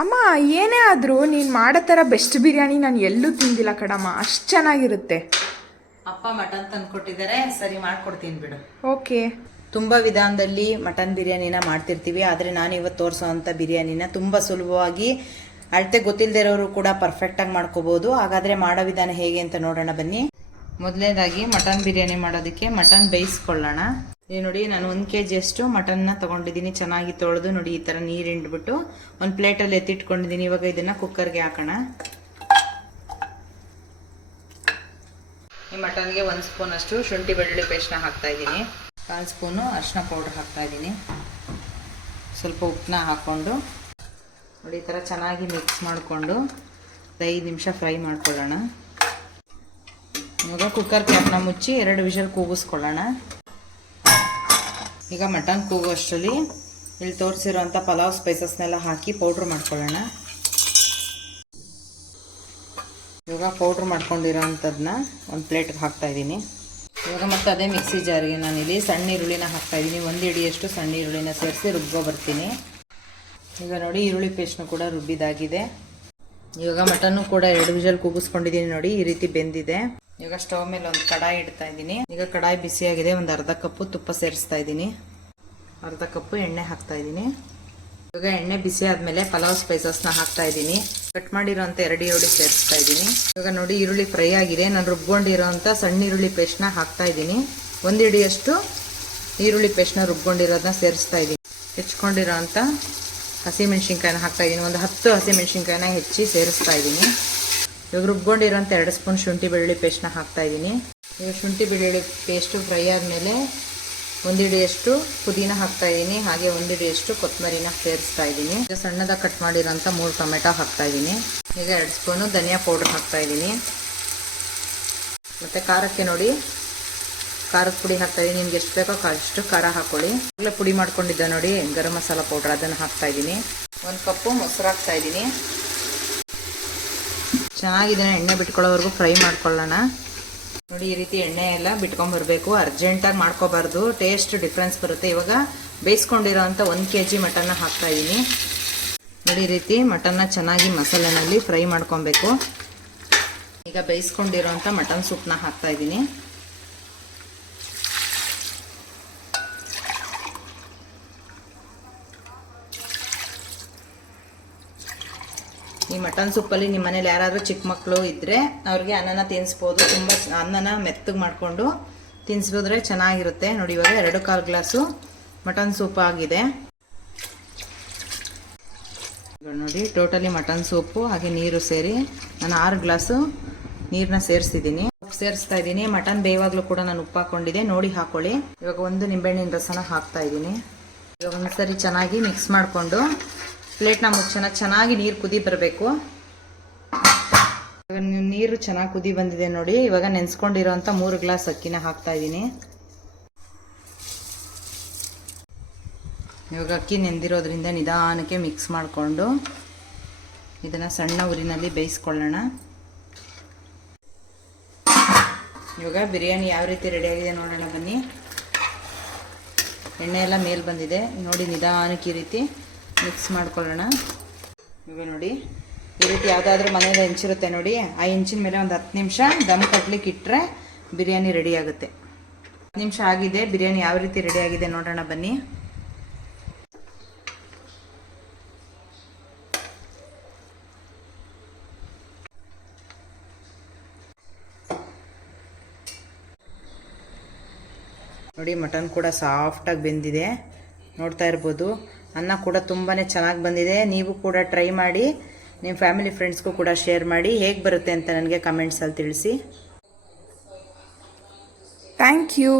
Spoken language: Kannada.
ಅಮ್ಮ ಏನೇ ಆದರೂ ನೀನು ಮಾಡೋ ಥರ ಬೆಸ್ಟ್ ಬಿರಿಯಾನಿ ನಾನು ಎಲ್ಲೂ ತಿಂದಿಲ್ಲ ಕಣಮ್ಮ, ಅಷ್ಟು ಚೆನ್ನಾಗಿರುತ್ತೆ. ಅಪ್ಪ ಮಟನ್ ತಂದ್ಕೊಟ್ಟಿದ್ದಾರೆ, ಸರಿ ಮಾಡ್ಕೊಡ್ತೀನಿ ಬಿಡು. ಓಕೆ. ತುಂಬ ವಿಧಾನದಲ್ಲಿ ಮಟನ್ ಬಿರಿಯಾನಿನ ಮಾಡ್ತಿರ್ತೀವಿ, ಆದರೆ ನಾನು ಇವತ್ತು ತೋರಿಸೋವಂಥ ಬಿರಿಯಾನಿನ ತುಂಬ ಸುಲಭವಾಗಿ ಅಳತೆ ಗೊತ್ತಿಲ್ಲದೆ ಇರೋರು ಕೂಡ ಪರ್ಫೆಕ್ಟಾಗಿ ಮಾಡ್ಕೋಬೋದು. ಹಾಗಾದರೆ ಮಾಡೋ ವಿಧಾನ ಹೇಗೆ ಅಂತ ನೋಡೋಣ ಬನ್ನಿ. ಮೊದಲನೇದಾಗಿ ಮಟನ್ ಬಿರಿಯಾನಿ ಮಾಡೋದಕ್ಕೆ ಮಟನ್ ಬೇಯಿಸ್ಕೊಳ್ಳೋಣ. ಇದು ನೋಡಿ, ನಾನು 1 kg ಅಷ್ಟು ಮಟನ್ನ ತೊಗೊಂಡಿದ್ದೀನಿ. ಚೆನ್ನಾಗಿ ತೊಳೆದು ನೋಡಿ ಈ ಥರ ನೀರು ಹಿಂಡ್ಬಿಟ್ಟು ಒಂದು ಪ್ಲೇಟಲ್ಲಿ ಎತ್ತಿಟ್ಕೊಂಡಿದ್ದೀನಿ. ಇವಾಗ ಇದನ್ನು ಕುಕ್ಕರ್ಗೆ ಹಾಕೋಣ. ಈ ಮಟನ್ಗೆ 1 ಸ್ಪೂನ್ ಅಷ್ಟು ಶುಂಠಿ ಬೆಳ್ಳುಳ್ಳಿ ಪೇಸ್ಟ್ನ ಹಾಕ್ತಾಯಿದ್ದೀನಿ. 1 ಸ್ಪೂನು ಅರಿಶಿನ ಪೌಡ್ರ್ ಹಾಕ್ತಾಯಿದ್ದೀನಿ. ಸ್ವಲ್ಪ ಉಪ್ಪನ್ನ ಹಾಕ್ಕೊಂಡು ನೋಡಿ ಈ ಥರ ಚೆನ್ನಾಗಿ ಮಿಕ್ಸ್ ಮಾಡಿಕೊಂಡು 5 ನಿಮಿಷ ಫ್ರೈ ಮಾಡ್ಕೊಳ್ಳೋಣ. ಇವಾಗ ಕುಕ್ಕರ್ ಕ್ಯಾಪ್ನ ಮುಚ್ಚಿ 2 ವಿಷಲ್ ಕೂಗಿಸ್ಕೊಳ್ಳೋಣ. ಈಗ ಮಟನ್ ಕೂಗೋಷ್ಟರಲ್ಲಿ ಇಲ್ಲಿ ತೋರಿಸಿರೋಂಥ ಪಲಾವ್ ಸ್ಪೈಸಸ್ನೆಲ್ಲ ಹಾಕಿ ಪೌಡ್ರ್ ಮಾಡ್ಕೊಳ್ಳೋಣ. ಇವಾಗ ಪೌಡ್ರ್ ಮಾಡ್ಕೊಂಡಿರೋ ಅಂಥದ್ದನ್ನ ಒಂದು ಪ್ಲೇಟ್ಗೆ ಹಾಕ್ತಾಯಿದ್ದೀನಿ. ಇವಾಗ ಮತ್ತೆ ಅದೇ ಮಿಕ್ಸಿ ಜಾರಿಗೆ ನಾನಿಲ್ಲಿ ಸಣ್ಣ ಈರುಳ್ಳಿನ ಹಾಕ್ತಾಯಿದ್ದೀನಿ. 1 ಹಿಡಿಯಷ್ಟು ಸಣ್ಣ ಈರುಳ್ಳಿನ ಸೇರಿಸಿ ರುಬ್ಬೋ ಬರ್ತೀನಿ. ಈಗ ನೋಡಿ ಈರುಳ್ಳಿ ಪೇಸ್ಟ್ನು ಕೂಡ ರುಬ್ಬಿದಾಗಿದೆ. ಇವಾಗ ಮಟನ್ನು ಕೂಡ 2 ವಿಷಲ್ ಕೂಗಿಸ್ಕೊಂಡಿದ್ದೀನಿ. ನೋಡಿ ಈ ರೀತಿ ಬೆಂದಿದೆ. ಇವಾಗ ಸ್ಟವ್ ಮೇಲೆ ಒಂದು ಕಡಾಯಿ ಇಡ್ತಾ ಇದ್ದೀನಿ. ಈಗ ಕಡಾಯಿ ಬಿಸಿಯಾಗಿದೆ. ಒಂದು ಅರ್ಧ ಕಪ್ಪು ತುಪ್ಪ ಸೇರಿಸ್ತಾ ಇದ್ದೀನಿ. ಅರ್ಧ ಕಪ್ಪು ಎಣ್ಣೆ ಹಾಕ್ತಾ ಇದ್ದೀನಿ. ಇವಾಗ ಎಣ್ಣೆ ಬಿಸಿ ಆದಮೇಲೆ ಪಲಾವ್ ಸ್ಪೈಸಸ್ನ ಹಾಕ್ತಾ ಇದ್ದೀನಿ. ಕಟ್ ಮಾಡಿರೋಂಥ 2 ಈರುಳ್ಳಿ ಸೇರಿಸ್ತಾ ಇದ್ದೀನಿ. ಇವಾಗ ನೋಡಿ ಈರುಳ್ಳಿ ಫ್ರೈ ಆಗಿದೆ. ನಾನು ರುಬ್ಕೊಂಡಿರೋಂಥ ಸಣ್ಣ ಈರುಳ್ಳಿ ಪೇಸ್ಟ್ನ ಹಾಕ್ತಾ ಇದ್ದೀನಿ. 1 ಹಿಡಿಯಷ್ಟು ಈರುಳ್ಳಿ ಪೇಸ್ಟ್ನ ರುಬ್ಕೊಂಡಿರೋದನ್ನ ಸೇರಿಸ್ತಾ ಇದ್ದೀನಿ. ಹೆಚ್ಕೊಂಡಿರೋಂಥ ಹಸಿಮೆಣ್ಸಿನ್ಕಾಯಿನ ಹಾಕ್ತಾ ಇದ್ದೀನಿ. ಒಂದು 10 ಹಸಿಮೆಣ್ಸಿನ್ಕಾಯಿನ ಹೆಚ್ಚಿ ಸೇರಿಸ್ತಾ ಇದ್ದೀನಿ. ಇವಾಗ ರುಬ್ಕೊಂಡಿರೋಂಥ 2 ಸ್ಪೂನ್ ಶುಂಠಿ ಬೆಳ್ಳುಳ್ಳಿ ಪೇಸ್ಟ್ನ ಹಾಕ್ತಾ ಇದ್ದೀನಿ. ಇವಾಗ ಶುಂಠಿ ಬೆಳ್ಳುಳ್ಳಿ ಪೇಸ್ಟು ಫ್ರೈ ಆದಮೇಲೆ 1 ಹಿಡಿಯಷ್ಟು ಪುದೀನ ಹಾಕ್ತಾ ಇದ್ದೀನಿ. ಹಾಗೆ 1 ಹಿಡಿಯಷ್ಟು ಕೊತ್ತಂಬರಿನ ಸೇರಿಸ್ತಾ ಇದ್ದೀನಿ. ಈಗ ಸಣ್ಣದಾಗಿ ಕಟ್ ಮಾಡಿರೋಂಥ 3 ಟೊಮೆಟೊ ಹಾಕ್ತಾ ಇದ್ದೀನಿ. ಈಗ 2 ಸ್ಪೂನು ಧನಿಯಾ ಪೌಡ್ರ್ ಹಾಕ್ತಾ ಇದ್ದೀನಿ. ಮತ್ತು ಖಾರಕ್ಕೆ ನೋಡಿ ಖಾರದ ಪುಡಿ ಹಾಕ್ತಾ ಇದ್ದೀನಿ. ನಿಮ್ಗೆ ಎಷ್ಟು ಬೇಕೋ ಅಷ್ಟು ಖಾರ ಹಾಕ್ಕೊಳ್ಳಿ. ಈಗಲೇ ಪುಡಿ ಮಾಡ್ಕೊಂಡಿದ್ದೆ ನೋಡಿ ಗರಂ ಮಸಾಲ ಪೌಡ್ರ್, ಅದನ್ನು ಹಾಕ್ತಾ ಇದ್ದೀನಿ. 1 ಕಪ್ಪು ಮೊಸರು ಹಾಕ್ತಾ ಇದ್ದೀನಿ. ಚೆನ್ನಾಗಿ ಇದನ್ನು ಎಣ್ಣೆ ಬಿಟ್ಕೊಳ್ಳೋವರೆಗೂ ಫ್ರೈ ಮಾಡ್ಕೊಳ್ಳೋಣ. ನೋಡಿ ಈ ರೀತಿ ಎಣ್ಣೆ ಎಲ್ಲ ಬಿಟ್ಕೊಂಡ್ಬರ್ಬೇಕು. ಅರ್ಜೆಂಟಾಗಿ ಮಾಡ್ಕೋಬಾರ್ದು, ಟೇಸ್ಟ್ ಡಿಫ್ರೆನ್ಸ್ ಬರುತ್ತೆ. ಇವಾಗ ಬೇಯಿಸ್ಕೊಂಡಿರೋ ಅಂಥ 1 kg ಮಟನ್ನ ಹಾಕ್ತಾ ಇದ್ದೀನಿ. ನೋಡಿ ಈ ರೀತಿ ಮಟನ್ನ ಚೆನ್ನಾಗಿ ಮಸಾಲೆನಲ್ಲಿ ಫ್ರೈ ಮಾಡ್ಕೊಬೇಕು. ಈಗ ಬೇಯಿಸ್ಕೊಂಡಿರೋ ಅಂಥ ಮಟನ್ ಸೂಪ್ನ ಹಾಕ್ತಾ ಇದ್ದೀನಿ. ಈ ಮಟನ್ ಸೂಪಲ್ಲಿ ನಿಮ್ಮ ಮನೇಲಿ ಯಾರಾದರೂ ಚಿಕ್ಕ ಮಕ್ಕಳು ಇದ್ದರೆ ಅವ್ರಿಗೆ ಅನ್ನನ ತಿನ್ನಿಸ್ಬೋದು. ತುಂಬ ಅನ್ನನ ಮೆತ್ತಗೆ ಮಾಡಿಕೊಂಡು ತಿನ್ನಿಸಿದ್ರೆ ಚೆನ್ನಾಗಿರುತ್ತೆ. ನೋಡಿ ಇವಾಗ 2 ಗ್ಲಾಸು ಮಟನ್ ಸೂಪ್ ಆಗಿದೆ. ನೋಡಿ ಟೋಟಲಿ ಮಟನ್ ಸೂಪು ಹಾಗೆ ನೀರು ಸೇರಿ ನಾನು 6 ಗ್ಲಾಸು ನೀರನ್ನ ಸೇರಿಸಿದ್ದೀನಿ. ಉಪ್ಪು ಸೇರಿಸ್ತಾ ಇದ್ದೀನಿ. ಮಟನ್ ಬೇವಾಗಲೂ ಕೂಡ ನಾನು ಉಪ್ಪು ಹಾಕ್ಕೊಂಡಿದ್ದೆ, ನೋಡಿ ಹಾಕ್ಕೊಳ್ಳಿ. ಇವಾಗ 1 ನಿಂಬೆಹಣ್ಣಿನ ರಸನ ಹಾಕ್ತಾ ಇದ್ದೀನಿ. ಇವಾಗ ಒಂದ್ಸರಿ ಚೆನ್ನಾಗಿ ಮಿಕ್ಸ್ ಮಾಡಿಕೊಂಡು ಪ್ಲೇಟ್ನ ಮುಚ್ಚೋಣ. ಚೆನ್ನಾಗಿ ನೀರು ಕುದಿ ಬರಬೇಕು. ಇವಾಗ ನೀರು ಚೆನ್ನಾಗಿ ಕುದಿ ಬಂದಿದೆ ನೋಡಿ. ಇವಾಗ ನೆನೆಸ್ಕೊಂಡಿರೋಂಥ 3 ಗ್ಲಾಸ್ ಅಕ್ಕಿನ ಹಾಕ್ತಾ ಇದ್ದೀನಿ. ಇವಾಗ ಅಕ್ಕಿ ನೆಂದಿರೋದ್ರಿಂದ ನಿಧಾನಕ್ಕೆ ಮಿಕ್ಸ್ ಮಾಡಿಕೊಂಡು ಇದನ್ನು ಸಣ್ಣ ಉರಿನಲ್ಲಿ ಬೇಯಿಸ್ಕೊಳ್ಳೋಣ. ಇವಾಗ ಬಿರಿಯಾನಿ ಯಾವ ರೀತಿ ರೆಡಿಯಾಗಿದೆ ನೋಡೋಣ ಬನ್ನಿ. ಎಣ್ಣೆ ಎಲ್ಲ ಮೇಲೆ ಬಂದಿದೆ ನೋಡಿ. ನಿಧಾನಕ್ಕೆ ಈ ರೀತಿ ಮಿಕ್ಸ್ ಮಾಡ್ಕೊಳ್ಳೋಣ. ಇವಾಗ ನೋಡಿ ಈ ರೀತಿ ಯಾವುದಾದ್ರೂ ಮನೇಲಿ ಹೆಂಚಿರುತ್ತೆ ನೋಡಿ, ಆ ಹೆಂಚಿನ ಮೇಲೆ ಒಂದು 10 ನಿಮಿಷ ದಮ್ ಕಟ್ಲಿಕ್ಕೆ ಇಟ್ಟರೆ ಬಿರಿಯಾನಿ ರೆಡಿ ಆಗುತ್ತೆ. 10 ನಿಮಿಷ ಆಗಿದೆ. ಬಿರಿಯಾನಿ ಯಾವ ರೀತಿ ರೆಡಿ ಆಗಿದೆ ನೋಡೋಣ ಬನ್ನಿ. ನೋಡಿ ಮಟನ್ ಕೂಡ ಸಾಫ್ಟಾಗಿ ಬೆಂದಿದೆ, ನೋಡ್ತಾ ಇರ್ಬೋದು. ಅನ್ನ ಕೂಡ ತುಂಬಾ ಚೆನ್ನಾಗಿ ಬಂದಿದೆ. ನೀವು ಕೂಡ ಟ್ರೈ ಮಾಡಿ, ನಿಮ್ಮ ಫ್ಯಾಮಿಲಿ ಫ್ರೆಂಡ್ಸ್ಗೂ ಕೂಡ ಶೇರ್ ಮಾಡಿ. ಹೇಗೆ ಬರುತ್ತೆ ಅಂತ ನನಗೆ ಕಮೆಂಟ್ಸಲ್ಲಿ ತಿಳಿಸಿ. Thank you.